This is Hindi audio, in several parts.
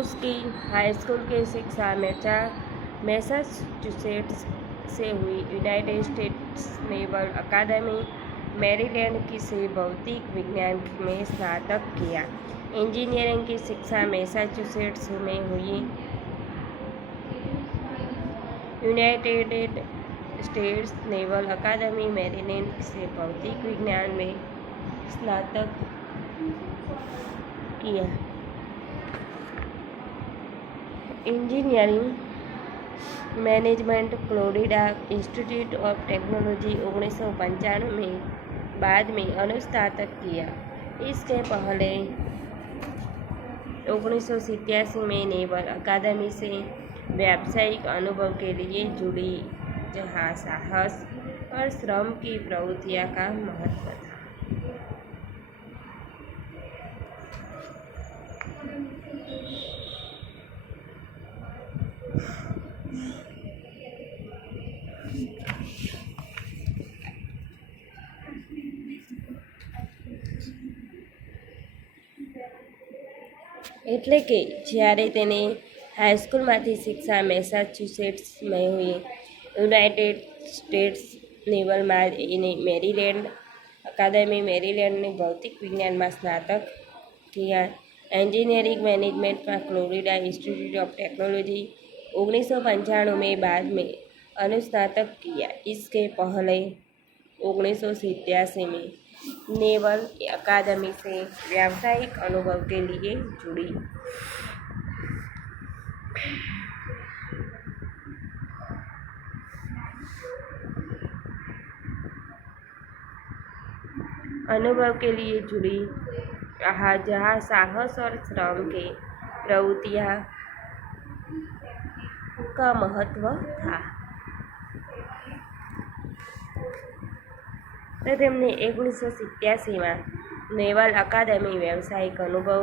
उसकी हाई स्कूल की शिक्षा मैसाचुसेट्स से हुई। यूनाइटेड स्टेट्स नेवल अकादमी मैरीलैंड की से भौतिक विज्ञान में स्नातक किया। इंजीनियरिंग की शिक्षा मैसाचुसेट्स में हुई। यूनाइटेड स्टेट्स नेवल अकादमी मैरीलैंड से भौतिक विज्ञान में स्नातक किया। Engineering management Florida institute of technology 1995 में बाद में अनुस्नातक किया। इसके पहले 1987 में नेवल अकादमी से व्यावसायिक अनुभव के लिए जुड़ी, जहां साहस और श्रम की प्रवृत्तियां का महत्व था। એટલે કે જ્યારે તેને હાઈસ્કૂલમાંથી શિક્ષા મેસાચ્યુસેટ્સમાં હુઈ, યુનાઇટેડ સ્ટેટ્સ નેવલમાં મેરીલેન્ડ અકાદમી મેરીલેન્ડની ભૌતિક વિજ્ઞાનમાં સ્નાતક किया। इंजीनियरिंग मैनेजमेंट में फ्लोरिडा इंस्टीट्यूट ऑफ टेक्नोलॉजी 1995 में बाद में अनुस्नातक किया। इसके पहले 1987 में नेवल अकादमी से व्यावसायिक अनुभव के लिए जुड़ी। जहाँ साहस और श्रम के प्रवृत्तियां का महत्व था। तो तेमने 1987 में नेवल अकादमी व्यावसायिक अनुभव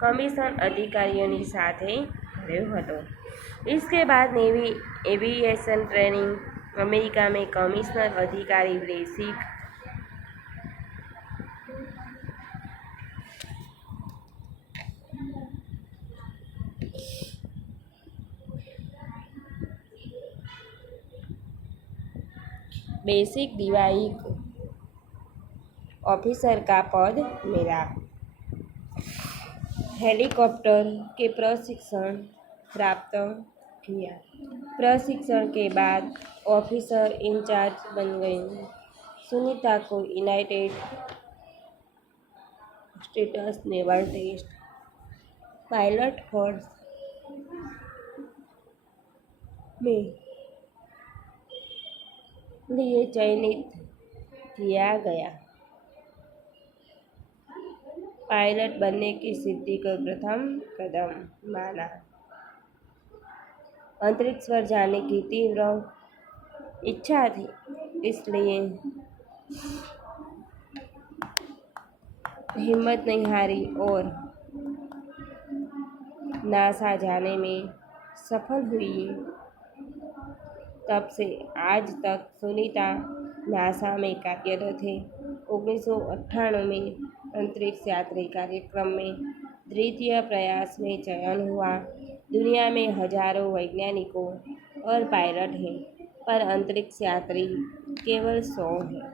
कमीशन अधिकारीओनी साथे कर्यो हतो। इसके बाद नेवी एविएशन ट्रेनिंग अमेरिका में कमिश्नर अधिकारी बेसिक डिवाइक ऑफिसर का पद मिला। हेलीकॉप्टर के प्रशिक्षण प्राप्त किया। प्रशिक्षण के बाद ऑफिसर इंचार्ज बन गई। सुनीता को United States naval test pilot course में लिए चयनित किया गया। पायलट बनने की सिद्धि को प्रथम कदम माना। अंतरिक्ष पर जाने की तीव्र इच्छा थी, इसलिए हिम्मत नहीं हारी और नासा जाने में सफल हुई। तब से आज तक सुनीता नासा में कार्यरत है। 1998 में अंतरिक्ष यात्री कार्यक्रम में द्वितीय प्रयास में चयन हुआ। दुनिया में हजारों वैज्ञानिकों और पायलट हैं, पर अंतरिक्ष यात्री केवल 100 हैं।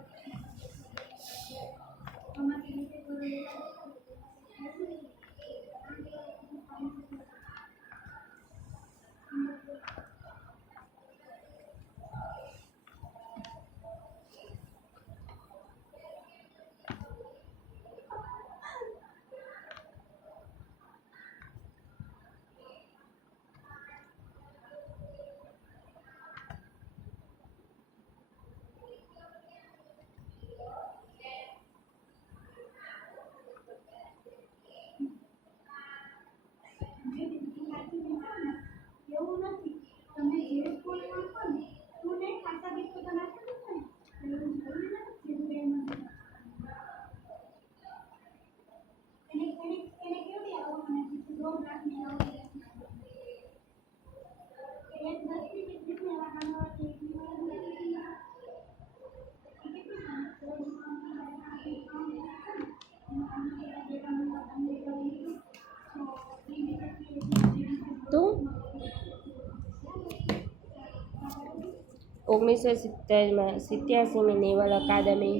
1987 में नेवल अकादमी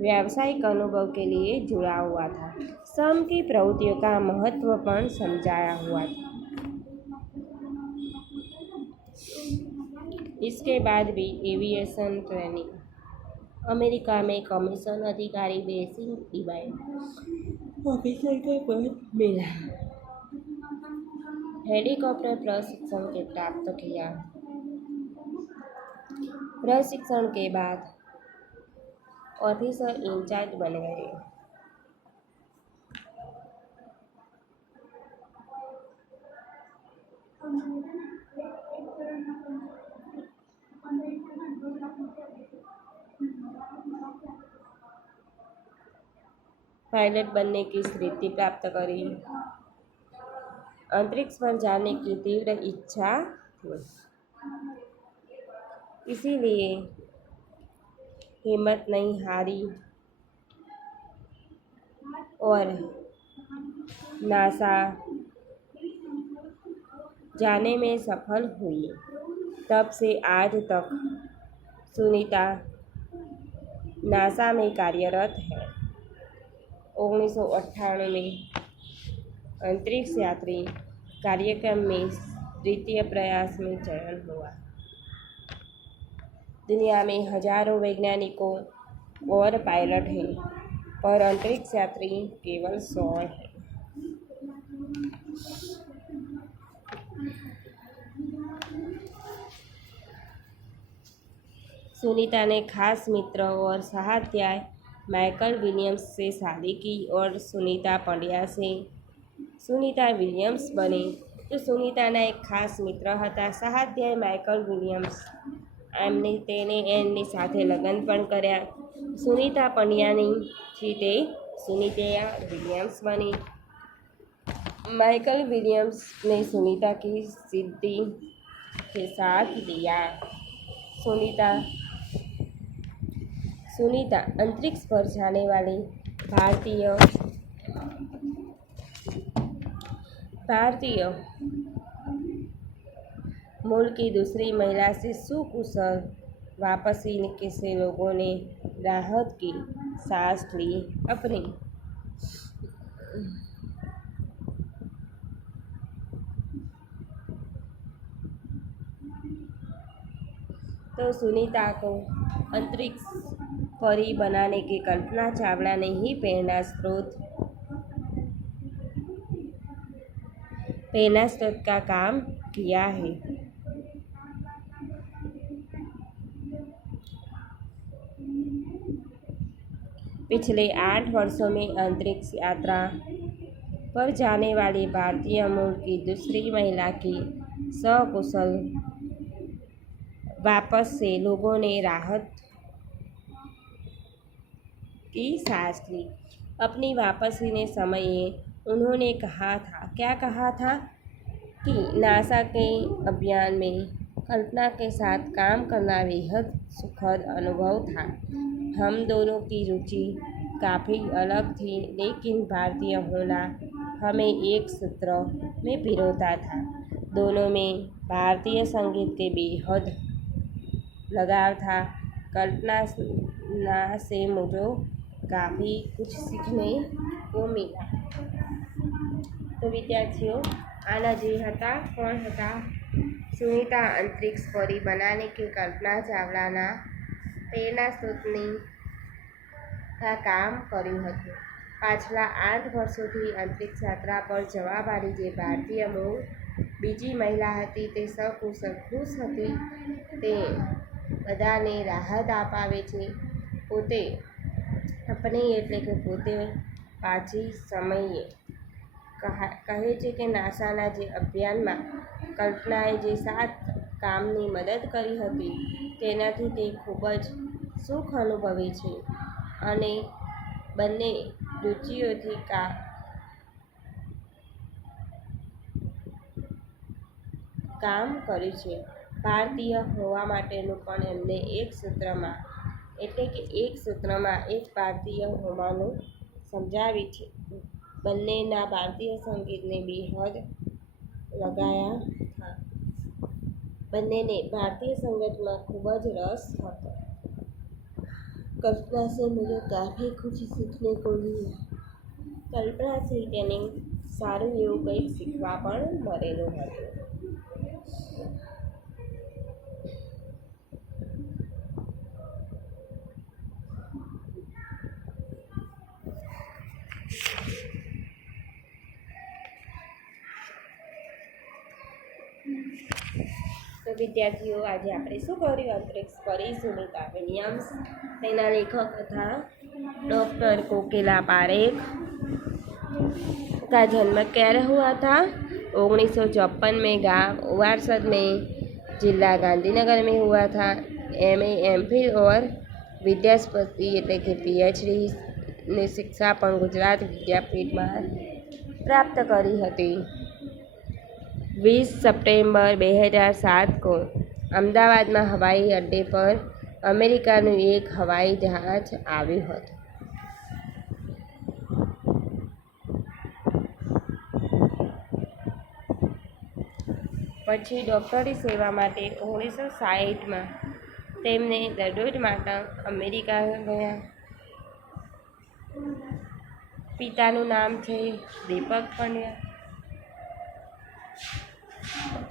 व्यावसायिक अनुभव के लिए जुड़ा हुआ था। संघ की प्रवृत्तियों का महत्व पण समझाया हुआ था। इसके बाद भी एविएशन ट्रेनिंग। अमेरिका में कमीशन अधिकारी बेसिक डिवाइस ऑफिसर का पद मिला। हेलीकॉप्टर प्रशिक्षण के प्राप्त किया। प्रशिक्षण के बाद ऑफिसर इंचार्ज बन गए। पायलट बनने की स्थिति प्राप्त करी। अंतरिक्ष पर जाने की तीव्र इच्छा थी, इसीलिए हिम्मत नहीं हारी और नासा जाने में सफल हुई। तब से आज तक सुनीता नासा में कार्यरत है। 1998 में अंतरिक्ष यात्री कार्यक्रम में द्वितीय प्रयास में चयन हुआ। दुनिया में हजारों वैज्ञानिकों और पायलट हैं, पर अंतरिक्ष यात्री केवल 100 हैं। सुनीता ने खास मित्र और सहाध्याय माइकल विलियम्स से शादी की और सुनीता पंड्या से सुनीता विलियम्स बनी। तो सुनीताના એક ખાસ મિત્ર હતા સહાધ્યાય માઇકલ વિલિયમ્સ। એમની સાથે લગ્ન પણ કર્યા। સુનીતા પંડ્યાની થી તે સુનિતા विलियम्स बनी। माइकल विलियम्स ने सुनीता की सिद्धि के साथ दिया। सुनीता अंतरिक्ष पर जाने वाली भारतीय मूल की दूसरी महिला से सुकुशल वापसी से लोगों ने राहत की सांस ली अपनी। तो सुनीता को अंतरिक्ष परी बनाने की कल्पना चावला ने ही प्रेरणा स्रोत का काम किया है। पिछले 8 वर्षों में अंतरिक्ष यात्रा पर जाने वाली भारतीय मूल की दूसरी महिला की सकुशल वापस से लोगों ने राहत की सांस ली। अपनी वापसी ने समये उन्होंने कहा था कि नासा के अभियान में कल्पना के साथ काम करना बेहद सुखद अनुभव था। हम दोनों की रुचि काफ़ी अलग थी, लेकिन भारतीय होना हमें एक सूत्र में पिरोता था। दोनों में भारतीय संगीत के बेहद लगाव था। कल्पना से मुझे काफ़ी कुछ सीखने को मिला। तो विद्यार्थियों, आना जी हता कोण हता सुनीता अंतरिक्ष परी बनाने की कल्पना चावलाना प्रेरणा स्रोतनी का काम कर्યું હતું। પાછલા 8 વર્ષોથી અંતરિક્ષ યાત્રા પર જવાવાળી જે ભારતીય મૂળ બીજી મહિલા હતી તે સકુશલ ખુશ હતી, તે બધાને રાહત અપાવે છે। પોતે अपने એટલે કે પોતે પાછી સમયે કહે છે કે નાસાના જે અભિયાનમાં કલ્પનાએ જે 7 કામની મદદ કરી હતી તેનાથી તે ખૂબ જ સુખ અનુભવે છે અને બંને રુચિઓથી કામ કર્યું છે। ભારતીય હોવા માટેનું પણ એમને એક સૂત્રમાં એટલે કે એક સૂત્રમાં એક ભારતીય હોવાનું સમજાવી છે। બંનેના ભારતીય સંગીતને બેહદ લગાયા था। બંનેને भारतीय संगत में खूब ज रस था। कल्पना से मुझे काफ़ी कुछ सीखने को मिला। कल्पनाથી તેને સારું એવું કંઈક શીખવા પણ મળેલું હતું। તો વિદ્યાર્થીઓ, આજે આપણે શું કર્યું? અંતરિક્ષ પરી સુનિતા વિલિયમ્સ। તેના લેખક હતા डॉक्टर कोकिला पारेख। का जन्म क्યારે हुआ था? 1954 में गांव वारसद में जिला गांधीनगर में हुआ था। MA MPhil और विद्यास्पति એટલે કે PhD ની શિક્ષા પણ ગુજરાત વિદ્યાપીઠમાં પ્રાપ્ત કરી હતી। 20 સપ્ટેમ્બર 2007 को અમદાવાદમાં હવાઈ અડ્ડે પર અમેરિકાનું એક હવાઈ જહાજ આવ્યું હતું। પછી ડૉક્ટરી સેવા માટે 1960માં તેમને દરરોજ માટે અમેરિકા ગયા। પિતાનું નામ છે દીપક પંડ્યા,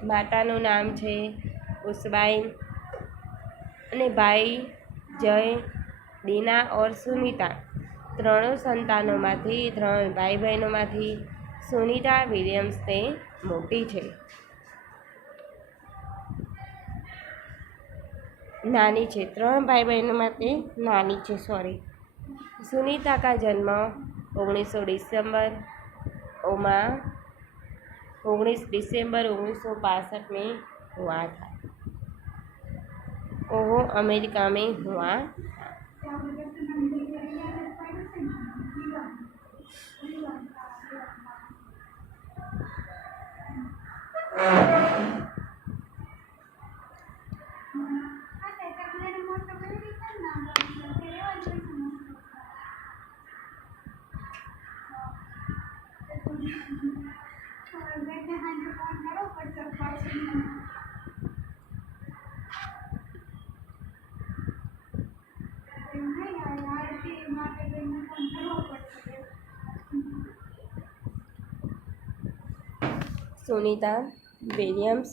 માતાનું નામ છે ઉષબાઈ અને ભાઈ જય, દીના और સુનિતા। ત્રણેય સંતાનોમાંથી, ત્રણ ભાઈ બહેનોમાંથી સુનિતા વિલિયમ્સ તે મોટી છે। नानी है, 3 भाई बहनों में नानी है, सॉरी। सुनीता का जन्म 19 दिसंबर 1965 में हुआ था। वो अमेरिका में हुआ था। सुनीता विलियम्स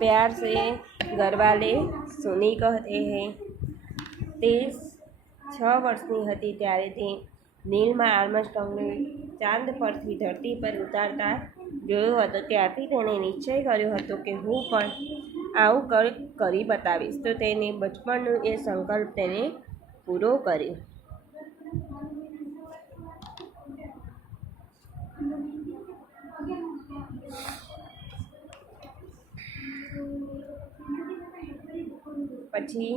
प्यार से घर वाले सुनी कहते हैं। તે 6 વર્ષની હતી ત્યારે તે નીલમાં આર્મસ્ટ્રોંગને ચાંદ પરથી ધરતી પર ઉતારતા જોયો હતો। ત્યારથી તેણે નિશ્ચય કર્યો હતો કે હું પણ આવું કરી બતાવીશ। તો તેને બચપણનો એ સંકલ્પ તેને પૂરો કર્યો। પછી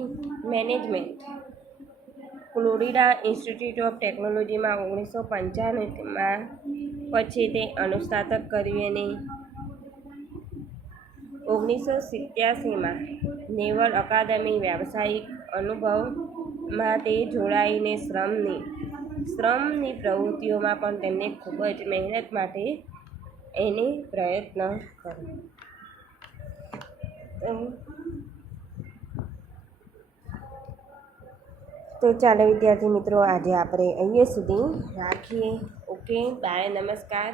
મેનેજમેન્ટ ફ્લોરિડા ઇન્સ્ટિટ્યૂટ ઓફ ટેકનોલોજીમાં 1995માં પછી તે અનુસ્નાતક કર્યું અને 1987માં નેવલ અકાદમી વ્યાવસાયિક અનુભવમાં તે જોડાઈને શ્રમની પ્રવૃત્તિઓમાં પણ તેમને ખૂબ જ મહેનત માટે એને પ્રયત્ન કર્યો। તો ચાલો વિદ્યાર્થી મિત્રો, આજે આપણે અહીંયા સુધી રાખીએ। ઓકે, બાય, નમસ્કાર।